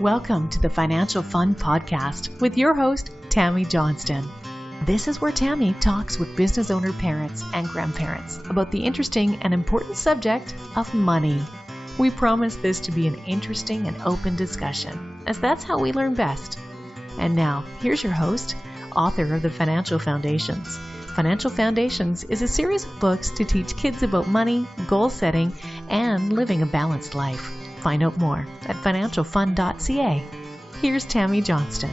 Welcome to the Financial Fun Podcast with your host, Tammy Johnston. This is where Tammy talks with business owner parents and grandparents about the interesting and important subject of money. We promise this to be an interesting and open discussion, as that's how we learn best. And now, here's your host, author of the Financial Foundations. Financial Foundations is a series of books to teach kids about money, goal setting, and living a balanced life. Find out more at financialfun.ca. Here's Tammy Johnston.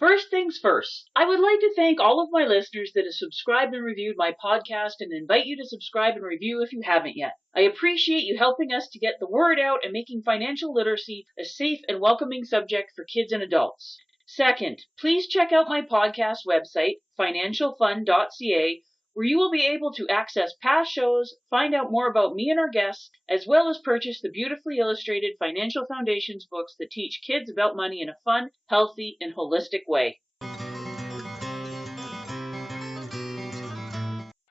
First things first, I would like to thank all of my listeners that have subscribed and reviewed my podcast and invite you to subscribe and review if you haven't yet. I appreciate you helping us to get the word out and making financial literacy a safe and welcoming subject for kids and adults. Second, please check out my podcast website, financialfun.ca, where you will be able to access past shows, find out more about me and our guests, as well as purchase the beautifully illustrated Financial Foundations books that teach kids about money in a fun, healthy, and holistic way.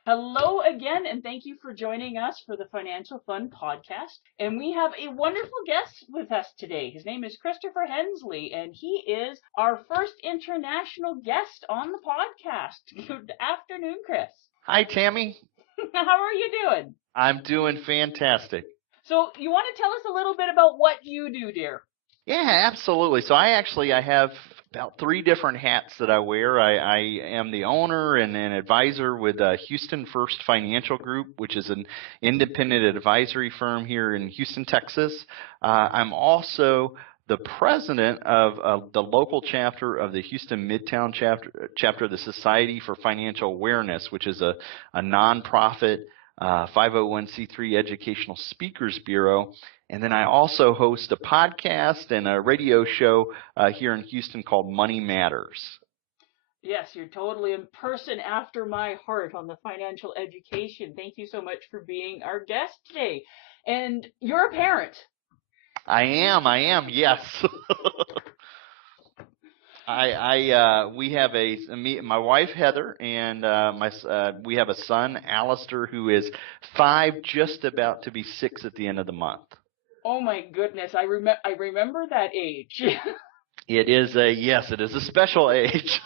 Hello again, and thank you for joining us for the Financial Fun Podcast. And we have a wonderful guest with us today. His name is Christopher Hensley, and he is our first international guest on the podcast. Good afternoon, Chris. Hi, Tammy. How are you doing? I'm doing fantastic. So you want to tell us a little bit about what you do, dear? Yeah, absolutely. So I have about 3 different hats that I wear. I am the owner and an advisor with Houston First Financial Group, which is an independent advisory firm here in Houston, Texas. I'm also the president of the local chapter of the Houston Midtown chapter of the Society for Financial Awareness, which is a nonprofit 501c3 educational speakers bureau. And then I also host a podcast and a radio show here in Houston called Money Matters. Yes, you're totally a person after my heart on the financial education. Thank you so much for being our guest today. And you're a parent. I am, yes. We have my wife Heather, and we have a son, Alistair, who is 5, just about to be 6 at the end of the month. Oh my goodness, I remember that age. It is a special age.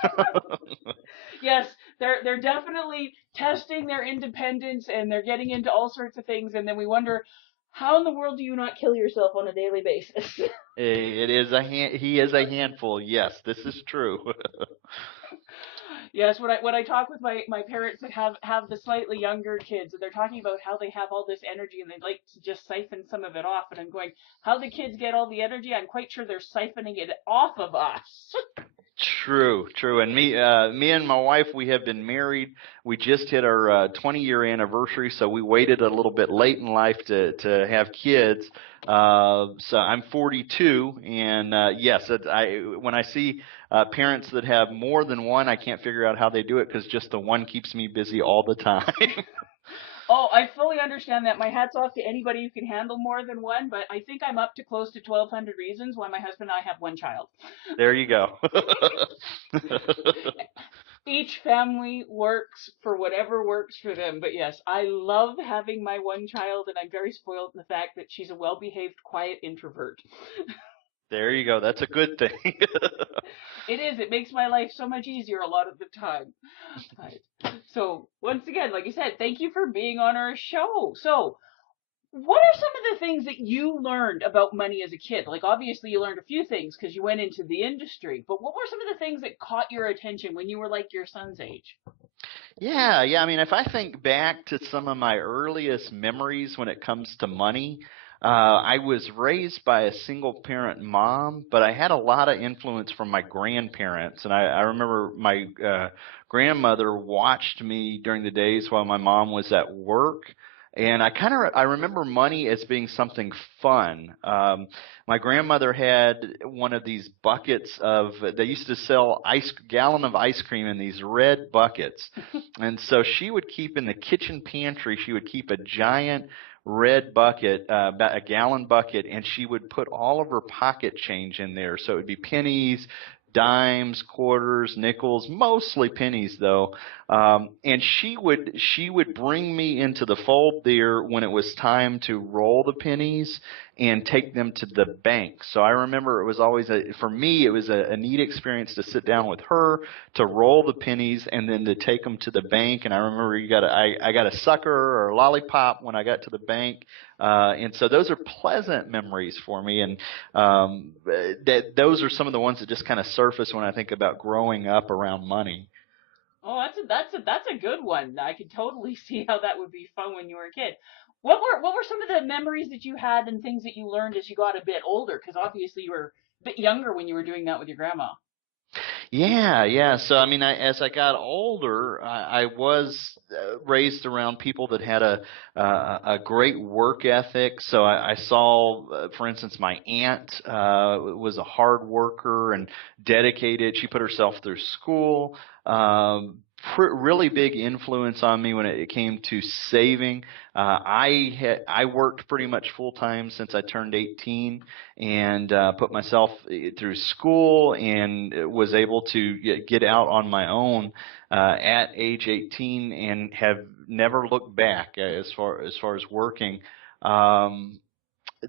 Yes, they're definitely testing their independence, and they're getting into all sorts of things, and then we wonder, how in the world do you not kill yourself on a daily basis? He is a handful. Yes, this is true. Yes, when I talk with my parents that have the slightly younger kids, and they're talking about how they have all this energy and they'd like to just siphon some of it off, and I'm going, how the kids get all the energy? I'm quite sure they're siphoning it off of us. True. And me and my wife, we have been married. We just hit our 20-year anniversary, so we waited a little bit late in life to have kids. So I'm 42, and yes, when I see parents that have more than one, I can't figure out how they do it because just the one keeps me busy all the time. Oh, I fully understand that. My hat's off to anybody who can handle more than one, but I think I'm up to close to 1,200 reasons why my husband and I have one child. There you go. Each family works for whatever works for them. But yes, I love having my one child, and I'm very spoiled in the fact that she's a well-behaved, quiet introvert. There you go. That's a good thing. It is. It makes my life so much easier a lot of the time. Right. So, once again, like I said, thank you for being on our show. So, what are some of the things that you learned about money as a kid? Like, obviously, you learned a few things because you went into the industry. But what were some of the things that caught your attention when you were like your son's age? Yeah. I mean, if I think back to some of my earliest memories when it comes to money, I was raised by a single-parent mom, but I had a lot of influence from my grandparents. And I remember my grandmother watched me during the days while my mom was at work. And I remember money as being something fun. My grandmother had one of these buckets they used to sell gallon of ice cream in these red buckets. And so she would keep in the kitchen pantry, she would keep a giant red bucket, about a gallon bucket, and she would put all of her pocket change in there. So it would be pennies, dimes, quarters, nickels, mostly pennies though. And she would bring me into the fold there when it was time to roll the pennies and take them to the bank. So I remember it was always for me it was a neat experience to sit down with her, to roll the pennies, and then to take them to the bank. And I remember I got a sucker or a lollipop when I got to the bank. And so those are pleasant memories for me, and those are some of the ones that just kind of surface when I think about growing up around money. Oh, that's a good one. I could totally see how that would be fun when you were a kid. What were some of the memories that you had and things that you learned as you got a bit older? Because obviously you were a bit younger when you were doing that with your grandma. Yeah. So I mean, as I got older, I was raised around people that had a great work ethic. So I saw, for instance, my aunt was a hard worker and dedicated. She put herself through school. Really big influence on me when it came to saving. I worked pretty much full time since I turned 18, and put myself through school and was able to get out on my own at age 18, and have never looked back as far as working.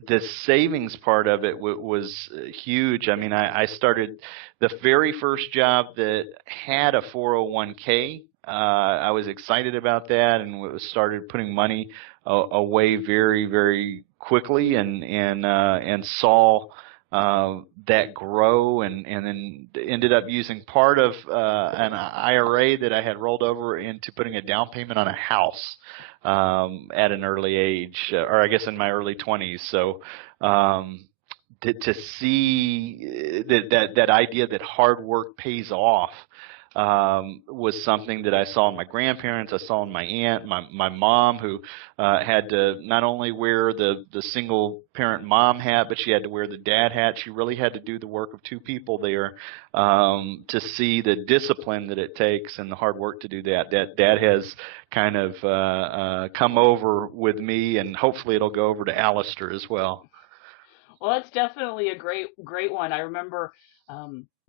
The savings part of it was huge. I mean, I started the very first job that had a 401k. I was excited about that, and started putting money away very, very quickly, and saw that grow, and then ended up using part of an IRA that I had rolled over into putting a down payment on a house at an early age, or I guess in my early 20s. So to see that idea that hard work pays off was something that I saw in my grandparents, I saw in my aunt, my mom, who had to not only wear the single parent mom hat, but she had to wear the dad hat. She really had to do the work of two people there, to see the discipline that it takes and the hard work to do that. That has kind of come over with me, and hopefully it'll go over to Alistair as well. Well, that's definitely a great one. I remember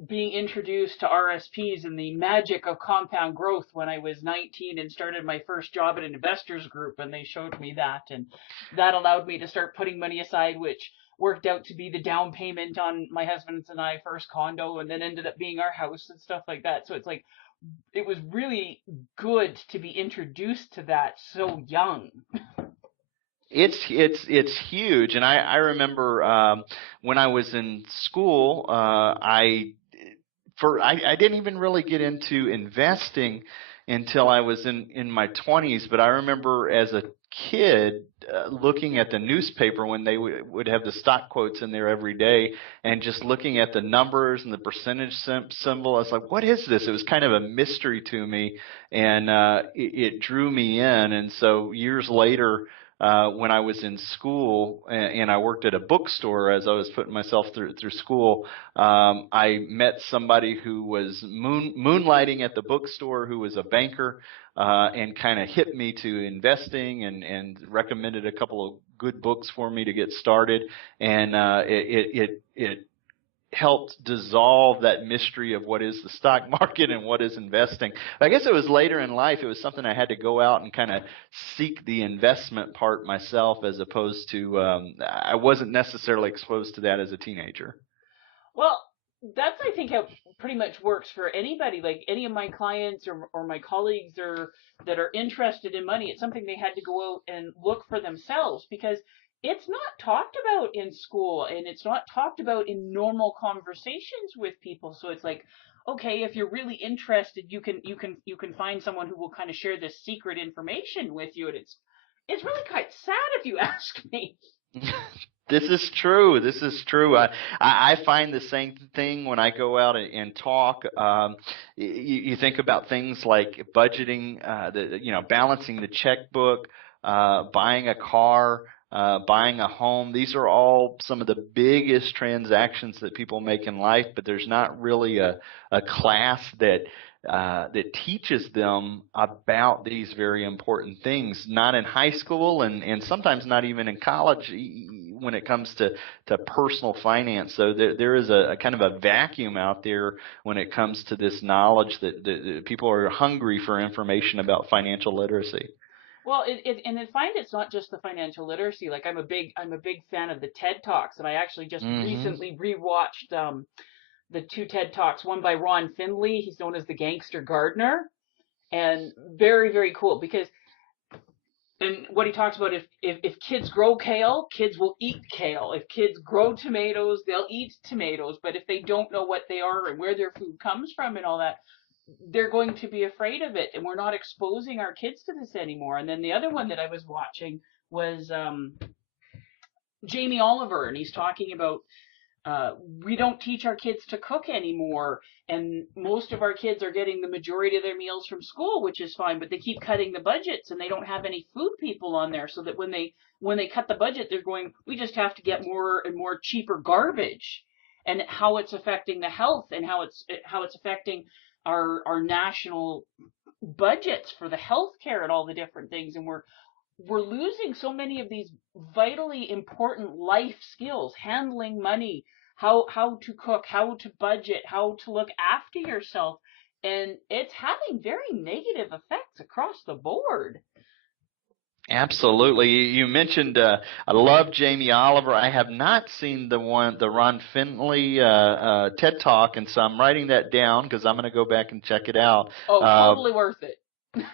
being introduced to RSPs and the magic of compound growth when I was 19 and started my first job at an investors group, and they showed me that, and that allowed me to start putting money aside, which worked out to be the down payment on my husband's and I first condo, and then ended up being our house and stuff like that. So it's like it was really good to be introduced to that so young. It's huge, and I remember when I was in school, I didn't even really get into investing until I was in my 20s. But I remember as a kid looking at the newspaper when they would have the stock quotes in there every day, and just looking at the numbers and the percentage symbol. I was like, what is this? It was kind of a mystery to me, and it drew me in. And so years later, when I was in school and I worked at a bookstore as I was putting myself through school, I met somebody who was moonlighting at the bookstore, who was a banker, and kind of hit me to investing, and recommended a couple of good books for me to get started. And it helped dissolve that mystery of what is the stock market and what is investing. I guess it was later in life, it was something I had to go out and kind of seek the investment part myself, as opposed to I wasn't necessarily exposed to that as a teenager. Well, that's I think how pretty much works for anybody. Like any of my clients or my colleagues that are interested in money, it's something they had to go out and look for themselves, because it's not talked about in school, and it's not talked about in normal conversations with people. So it's like, okay, if you're really interested, you can find someone who will kind of share this secret information with you, and it's really quite sad if you ask me. This is true. This is true. I find the same thing when I go out and talk. You think about things like budgeting, balancing the checkbook, buying a car, buying a home. These are all some of the biggest transactions that people make in life, but there's not really a class that teaches them about these very important things. Not in high school, and sometimes not even in college. when it comes to personal finance. So there is a kind of a vacuum out there when it comes to this knowledge that people are hungry for information about financial literacy. Well, and I find it's not just the financial literacy. Like I'm a big fan of the TED Talks, and I actually just recently rewatched the two TED Talks, one by Ron Finley. He's known as the Gangster Gardener, and very, very cool because, and what he talks about, if kids grow kale, kids will eat kale. If kids grow tomatoes, they'll eat tomatoes. But if they don't know what they are and where their food comes from and all that, they're going to be afraid of it. And we're not exposing our kids to this anymore. And then the other one that I was watching was Jamie Oliver, and he's talking about we don't teach our kids to cook anymore, and most of our kids are getting the majority of their meals from school, which is fine, but they keep cutting the budgets and they don't have any food people on there, so that when they cut the budget, they're going, we just have to get more and more cheaper garbage, and how it's affecting the health and how it's affecting our national budgets for the health care and all the different things, and we're losing so many of these vitally important life skills, handling money, how to cook, how to budget, how to look after yourself. And it's having very negative effects across the board. Absolutely. You mentioned I love Jamie Oliver. I have not seen the Ron Finley TED Talk, and so I'm writing that down because I'm going to go back and check it out. Oh, totally worth it.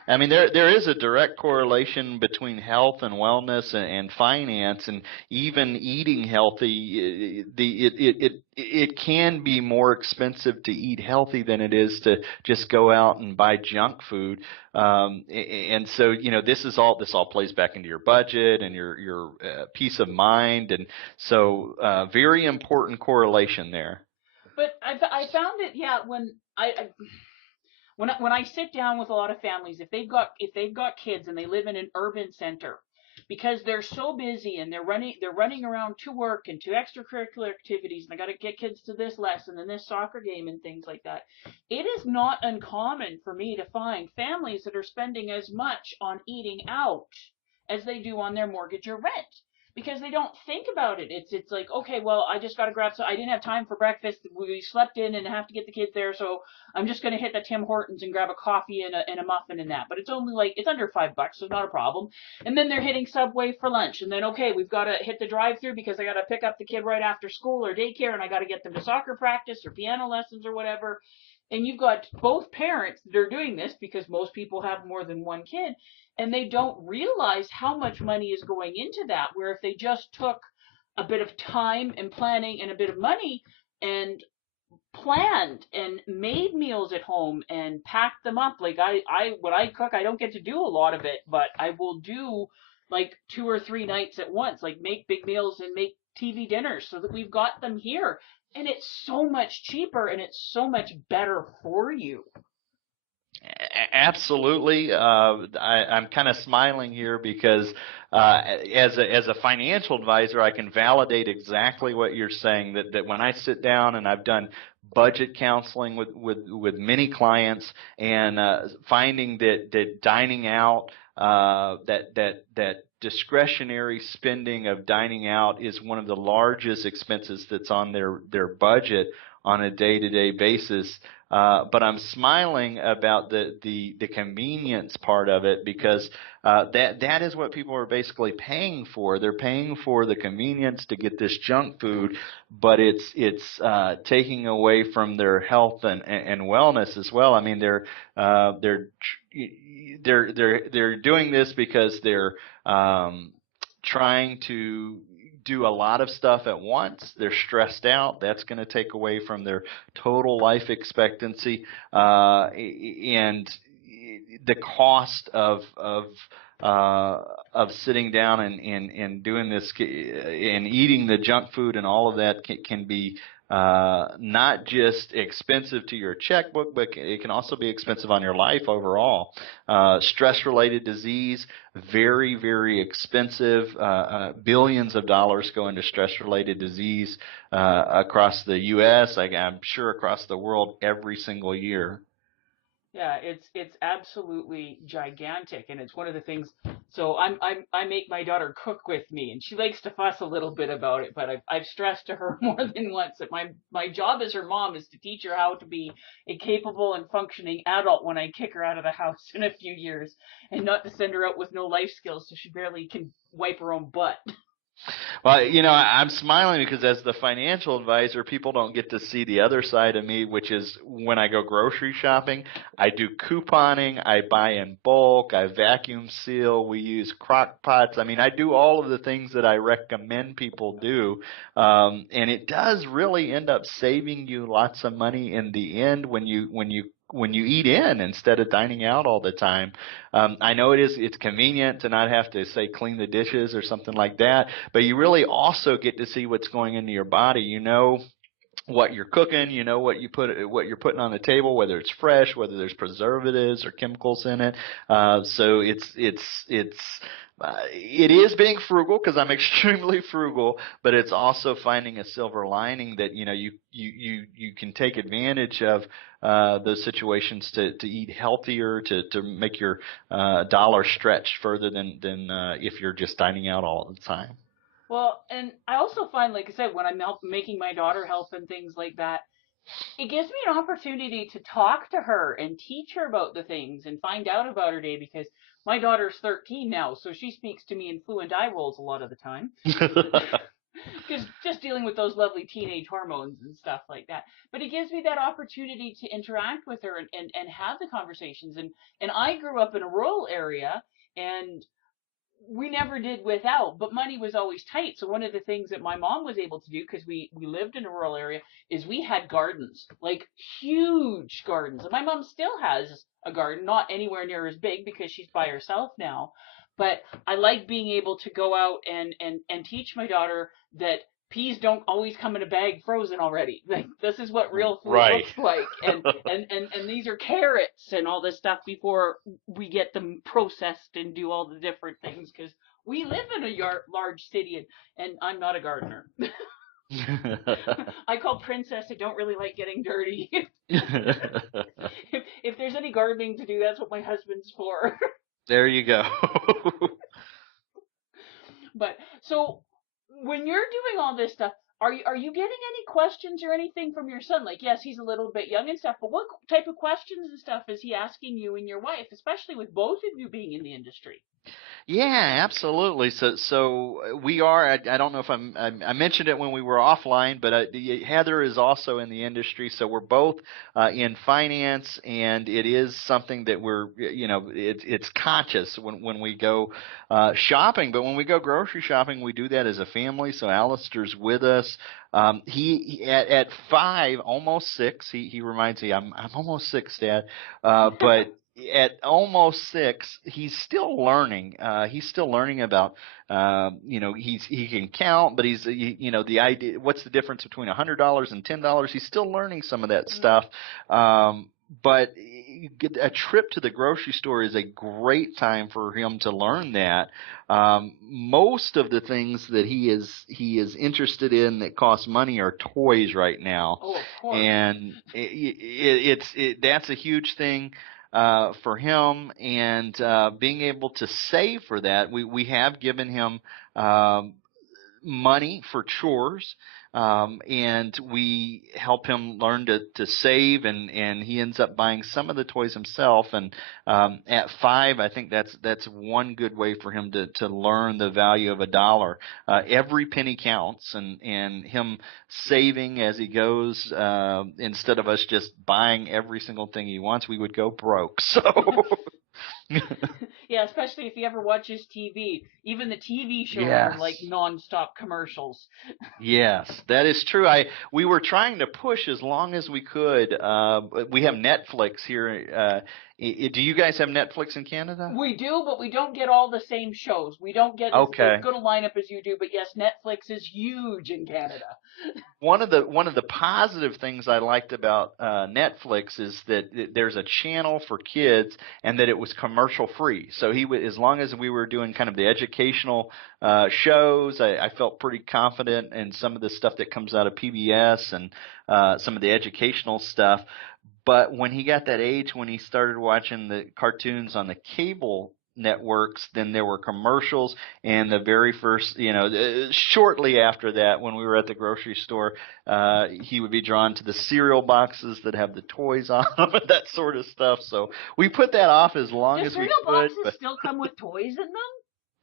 I mean, there is a direct correlation between health and wellness and finance, and even eating healthy. It can be more expensive to eat healthy than it is to just go out and buy junk food. And so, this all plays back into your budget and your peace of mind, and so very important correlation there. But I found it, yeah, when I sit down with a lot of families, if they've got kids and they live in an urban center, because they're so busy and they're running around to work and to extracurricular activities, and they got to get kids to this lesson and this soccer game and things like that, it is not uncommon for me to find families that are spending as much on eating out as they do on their mortgage or rent. Because they don't think about it. It's like, okay, well, I just got to grab I didn't have time for breakfast. We slept in and have to get the kids there, so I'm just going to hit the Tim Hortons and grab a coffee and a muffin and that. But it's only it's under $5, so it's not a problem. And then they're hitting Subway for lunch. And then, okay, we've got to hit the drive-thru because I got to pick up the kid right after school or daycare, and I got to get them to soccer practice or piano lessons or whatever. And you've got both parents that are doing this because most people have more than one kid. And they don't realize how much money is going into that, where if they just took a bit of time and planning and a bit of money and planned and made meals at home and packed them up, like when I cook, I don't get to do a lot of it, but I will do like 2 or 3 nights at once, like make big meals and make TV dinners so that we've got them here. And it's so much cheaper and it's so much better for you. Absolutely. I'm kind of smiling here because as a financial advisor, I can validate exactly what you're saying, that when I sit down and I've done budget counseling with many clients, and finding that dining out, that discretionary spending of dining out is one of the largest expenses that's on their budget on a day-to-day basis. But I'm smiling about the convenience part of it, because that is what people are basically paying for. They're paying for the convenience to get this junk food, but it's taking away from their health and wellness as well. I mean, they're doing this because they're trying to do a lot of stuff at once. They're stressed out. That's going to take away from their total life expectancy, and the cost of sitting down and doing this and eating the junk food and all of that can be not just expensive to your checkbook, but it can also be expensive on your life overall. Stress-related disease, very, very expensive. Billions of dollars go into stress-related disease across the U.S., I'm sure across the world, every single year. Yeah, it's absolutely gigantic, and it's one of the things. So I make my daughter cook with me, and she likes to fuss a little bit about it. But I've stressed to her more than once that my job as her mom is to teach her how to be a capable and functioning adult when I kick her out of the house in a few years, and not to send her out with no life skills so she barely can wipe her own butt. Well, I'm smiling because as the financial advisor, people don't get to see the other side of me, which is when I go grocery shopping, I do couponing, I buy in bulk, I vacuum seal, we use crock pots. I mean, I do all of the things that I recommend people do. And it does really end up saving you lots of money in the end when you eat in instead of dining out all the time. I know it's convenient to not have to say clean the dishes or something like that, but you really also get to see what's going into your body. You know what you're cooking, you know what you're putting on the table, whether it's fresh, whether there's preservatives or chemicals in it. So it is being frugal because I'm extremely frugal, but it's also finding a silver lining that you can take advantage of those situations to eat healthier, to make your dollar stretch further than if you're just dining out all the time. Well, and I also find, like I said, when I'm making my daughter help and things like that, it gives me an opportunity to talk to her and teach her about the things and find out about her day because my daughter's 13 now, so she speaks to me in fluent eye rolls a lot of the time. Just dealing with those lovely teenage hormones and stuff like that. But it gives me that opportunity to interact with her and have the conversations. And I grew up in a rural area and we never did without, but money was always tight. So one of the things that my mom was able to do, because we lived in a rural area, is we had gardens, like huge gardens. And my mom still has a garden, not anywhere near as big because she's by herself now. But I like being able to go out and teach my daughter that peas don't always come in a bag frozen already. Like this is what real food Right. looks like, and these are carrots and all this stuff before we get them processed and do all the different things because we live in a large city and I'm not a gardener. I call princess. I don't really like getting dirty. If there's any gardening to do, that's what my husband's for. There you go. But so when you're doing all this stuff, are you getting any questions or anything from your son? Like, yes, he's a little bit young and stuff, but what type of questions and stuff is he asking you and your wife, especially with both of you being in the industry? Yeah, absolutely. So we are. I don't know if I mentioned it when we were offline, but Heather is also in the industry. So we're both in finance, and it is something that it's conscious when we go shopping. But when we go grocery shopping, we do that as a family. So Alistair's with us. He at 5, almost 6. He reminds me, I'm almost 6, Dad. But at almost 6, he's still learning. He's still learning about, he can count, but the idea. What's the difference between $100 and $10? He's still learning some of that stuff. But a trip to the grocery store is a great time for him to learn that. Most of the things that he is interested in that cost money are toys right now. Oh, of course. And that's a huge thing for him, and being able to save for that. We have given him money for chores, and we help him learn to save, and he ends up buying some of the toys himself. And at 5, I think that's one good way for him to learn the value of a dollar. Every penny counts, and him saving as he goes, instead of us just buying every single thing he wants, we would go broke. So. Yeah, especially if he ever watches TV. Even the TV shows Yes. are like non-stop commercials. Yes, that is true. We were trying to push as long as we could. We have Netflix here. Do you guys have Netflix in Canada? We do, but we don't get all the same shows. We don't get as good a lineup as you do. But yes, Netflix is huge in Canada. One of the positive things I liked about Netflix is that there's a channel for kids, and that it was commercial free. So as long as we were doing kind of the educational shows, I felt pretty confident in some of the stuff that comes out of PBS and some of the educational stuff. But when he got that age, when he started watching the cartoons on the cable networks, then there were commercials, and the very first, shortly after that, when we were at the grocery store, he would be drawn to the cereal boxes that have the toys on them and that sort of stuff. So we put that off as long Do as we cereal could. boxes still come with toys in them?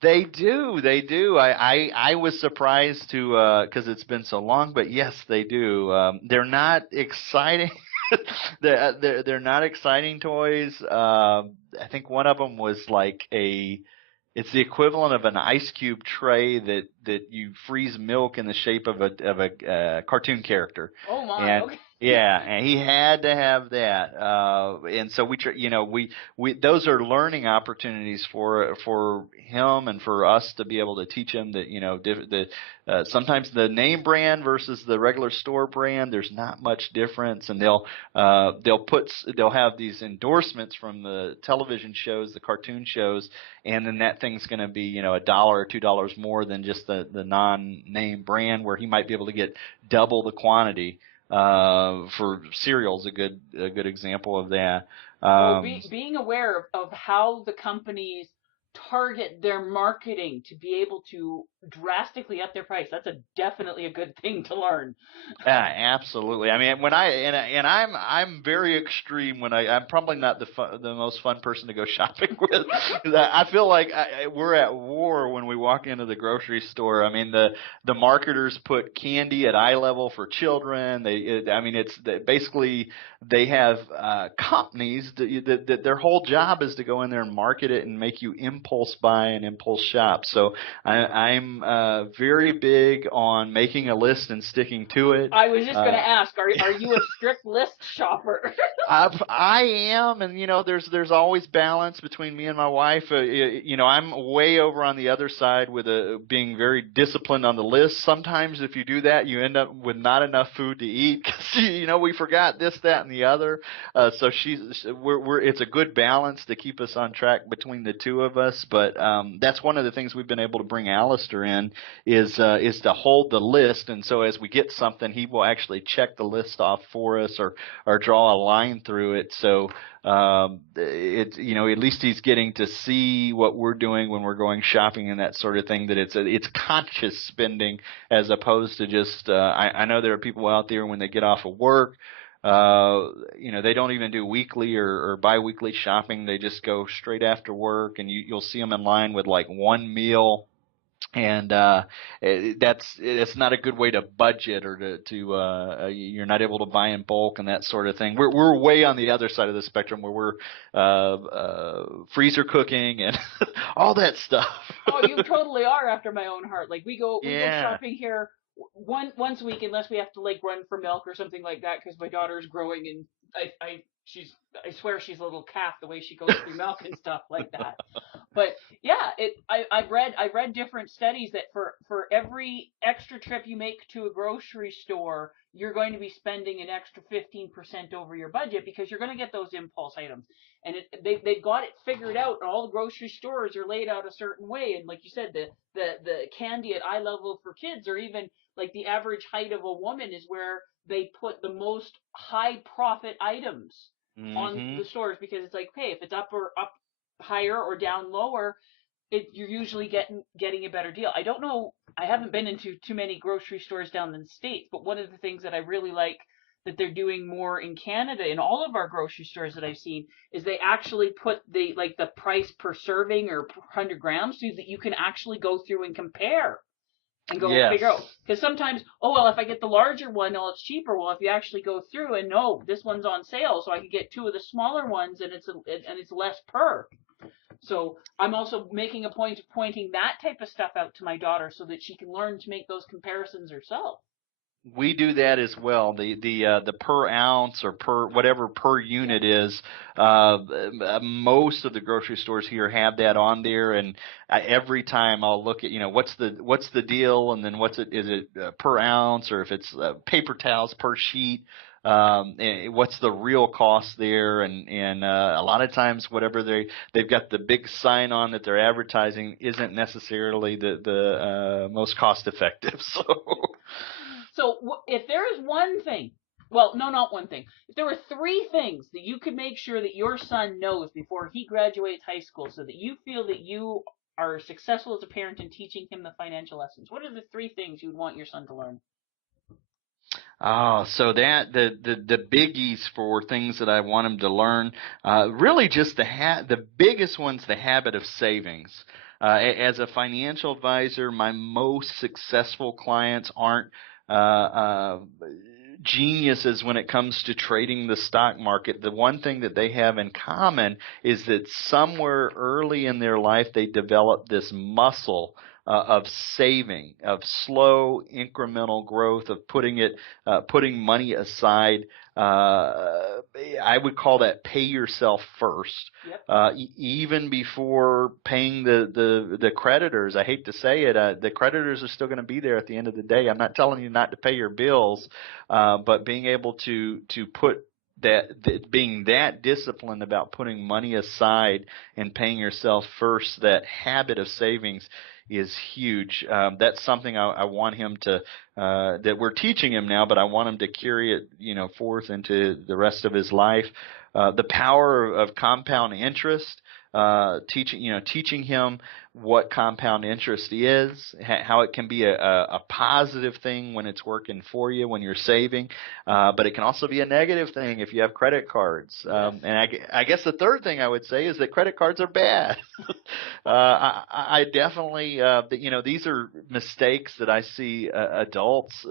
They do. I was surprised to because it's been so long, but yes, they do. They're not exciting. They're not exciting toys. I think one of them was like it's the equivalent of an ice cube tray that you freeze milk in the shape of a cartoon character. Oh my! And Okay. yeah, and he had to have that. And so we those are learning opportunities for him and for us to be able to teach him that sometimes the name brand versus the regular store brand, there's not much difference, and they'll have these endorsements from the television shows, the cartoon shows, and then that thing's going to be $1 or $2 more than just the non-name brand, where he might be able to get double the quantity. For cereal's a good example of that. Being aware of how the companies target their marketing to be able to drastically up their price, that's definitely a good thing to learn. Yeah, absolutely. I mean, when I'm very extreme when I'm probably not the most fun person to go shopping with. I feel like we're at war when we walk into the grocery store. I mean, the marketers put candy at eye level for children. Basically they have companies that their whole job is to go in there and market it and make you impulse buy and impulse shop. So I'm very big on making a list and sticking to it. I was just going to ask, are you a strict list shopper? I am, and there's always balance between me and my wife. I'm way over on the other side with being very disciplined on the list. Sometimes if you do that, you end up with not enough food to eat because we forgot this, that, and the other. So it's a good balance to keep us on track between the two of us. But that's one of the things we've been able to bring Alistair in is to hold the list, and so as we get something, he will actually check the list off for us or draw a line through it. So at least he's getting to see what we're doing when we're going shopping and that sort of thing, that it's conscious spending as opposed to just I know there are people out there when they get off of work, they don't even do weekly or biweekly shopping. They just go straight after work, and you'll see them in line with like one meal. And it's not a good way to budget or to you're not able to buy in bulk and that sort of thing. We're way on the other side of the spectrum where we're freezer cooking and all that stuff. Oh, you totally are after my own heart. Like we go shopping here once a week, unless we have to like run for milk or something like that, because my daughter's growing and I swear she's a little calf the way she goes through milk and stuff like that. But yeah, I've read different studies that for every extra trip you make to a grocery store, you're going to be spending an extra 15% over your budget because you're going to get those impulse items. And they've got it figured out. All the grocery stores are laid out a certain way, and like you said, the candy at eye level for kids, or even like the average height of a woman, is where they put the most high profit items on the stores, because it's like, okay, if it's up higher or down lower, you're usually getting a better deal. I don't know, I haven't been into too many grocery stores down in the States, but one of the things that I really like that they're doing more in Canada in all of our grocery stores that I've seen is they actually put the price per serving or per 100 grams so that you can actually go through and compare and go figure out. Because sometimes, if I get the larger one, it's cheaper. Well, if you actually go through and this one's on sale, so I could get two of the smaller ones, and it's less per. So I'm also making a point of pointing that type of stuff out to my daughter so that she can learn to make those comparisons herself. We do that as well. The per ounce or per unit is. Most of the grocery stores here have that on there, and every time I'll look at what's the deal, and then is it per ounce, or if it's paper towels per sheet. What's the real cost there, and a lot of times whatever they've got the big sign on that they're advertising isn't necessarily the most cost effective. So if there is one thing well, no, not one thing. If there were 3 things that you could make sure that your son knows before he graduates high school so that you feel that you are successful as a parent in teaching him the financial lessons, what are the 3 things you would want your son to learn? Oh, so that the biggies for things that I want him to learn, really just the biggest one's the habit of savings. As a financial advisor, my most successful clients aren't geniuses when it comes to trading the stock market. The one thing that they have in common is that somewhere early in their life they developed this muscle of saving, of slow incremental growth, of putting money aside. I would call that pay yourself first. Yep. Even before paying the creditors. I hate to say it, the creditors are still going to be there at the end of the day. I'm not telling you not to pay your bills, but being able to put being that disciplined about putting money aside and paying yourself first, that habit of savings is huge. That's something I want him to that we're teaching him now, but I want him to carry it, forth into the rest of his life. The power of compound interest, teaching him what compound interest is, how it can be a positive thing when it's working for you, when you're saving, but it can also be a negative thing if you have credit cards. And I guess the third thing I would say is that credit cards are bad. I definitely, these are mistakes that I see adults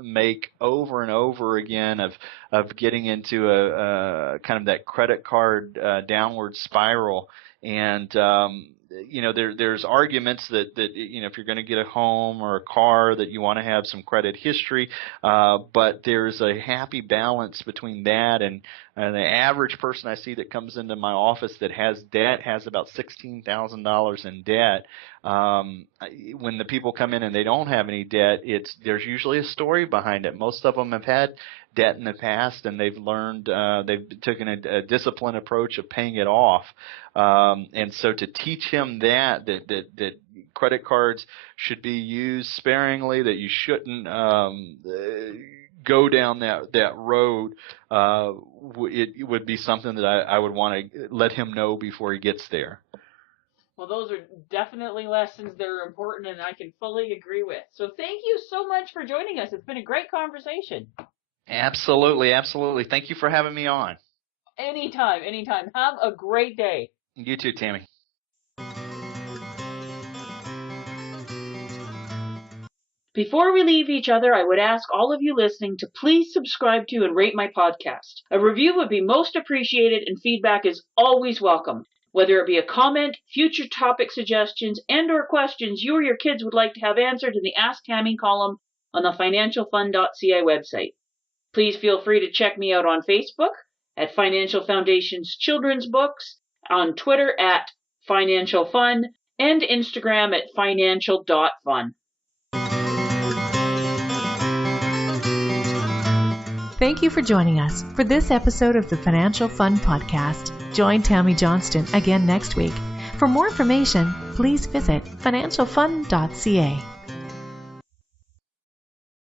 make over and over again of getting into a kind of that credit card downward spiral. And there's arguments that if you're going to get a home or a car that you want to have some credit history, but there's a happy balance between that and the average person I see that comes into my office that has debt has about $16,000 in debt. When the people come in and they don't have any debt, there's usually a story behind it. Most of them have had debt in the past, and they've learned, they've taken a disciplined approach of paying it off. And so to teach him that credit cards should be used sparingly, that you shouldn't go down that road, it would be something that I would want to let him know before he gets there. Well, those are definitely lessons that are important, and I can fully agree with. So thank you so much for joining us. It's been a great conversation. Absolutely, absolutely. Thank you for having me on. Anytime. Have a great day. You too, Tammy. Before we leave each other, I would ask all of you listening to please subscribe to and rate my podcast. A review would be most appreciated, and feedback is always welcome. Whether it be a comment, future topic suggestions, and/or questions you or your kids would like to have answered in the Ask Tammy column on the financialfund.ca website. Please feel free to check me out on Facebook at Financial Foundation's Children's Books, on Twitter at Financial Fun, and Instagram at financial.fun. Thank you for joining us for this episode of the Financial Fun Podcast. Join Tammy Johnston again next week. For more information, please visit financialfun.ca.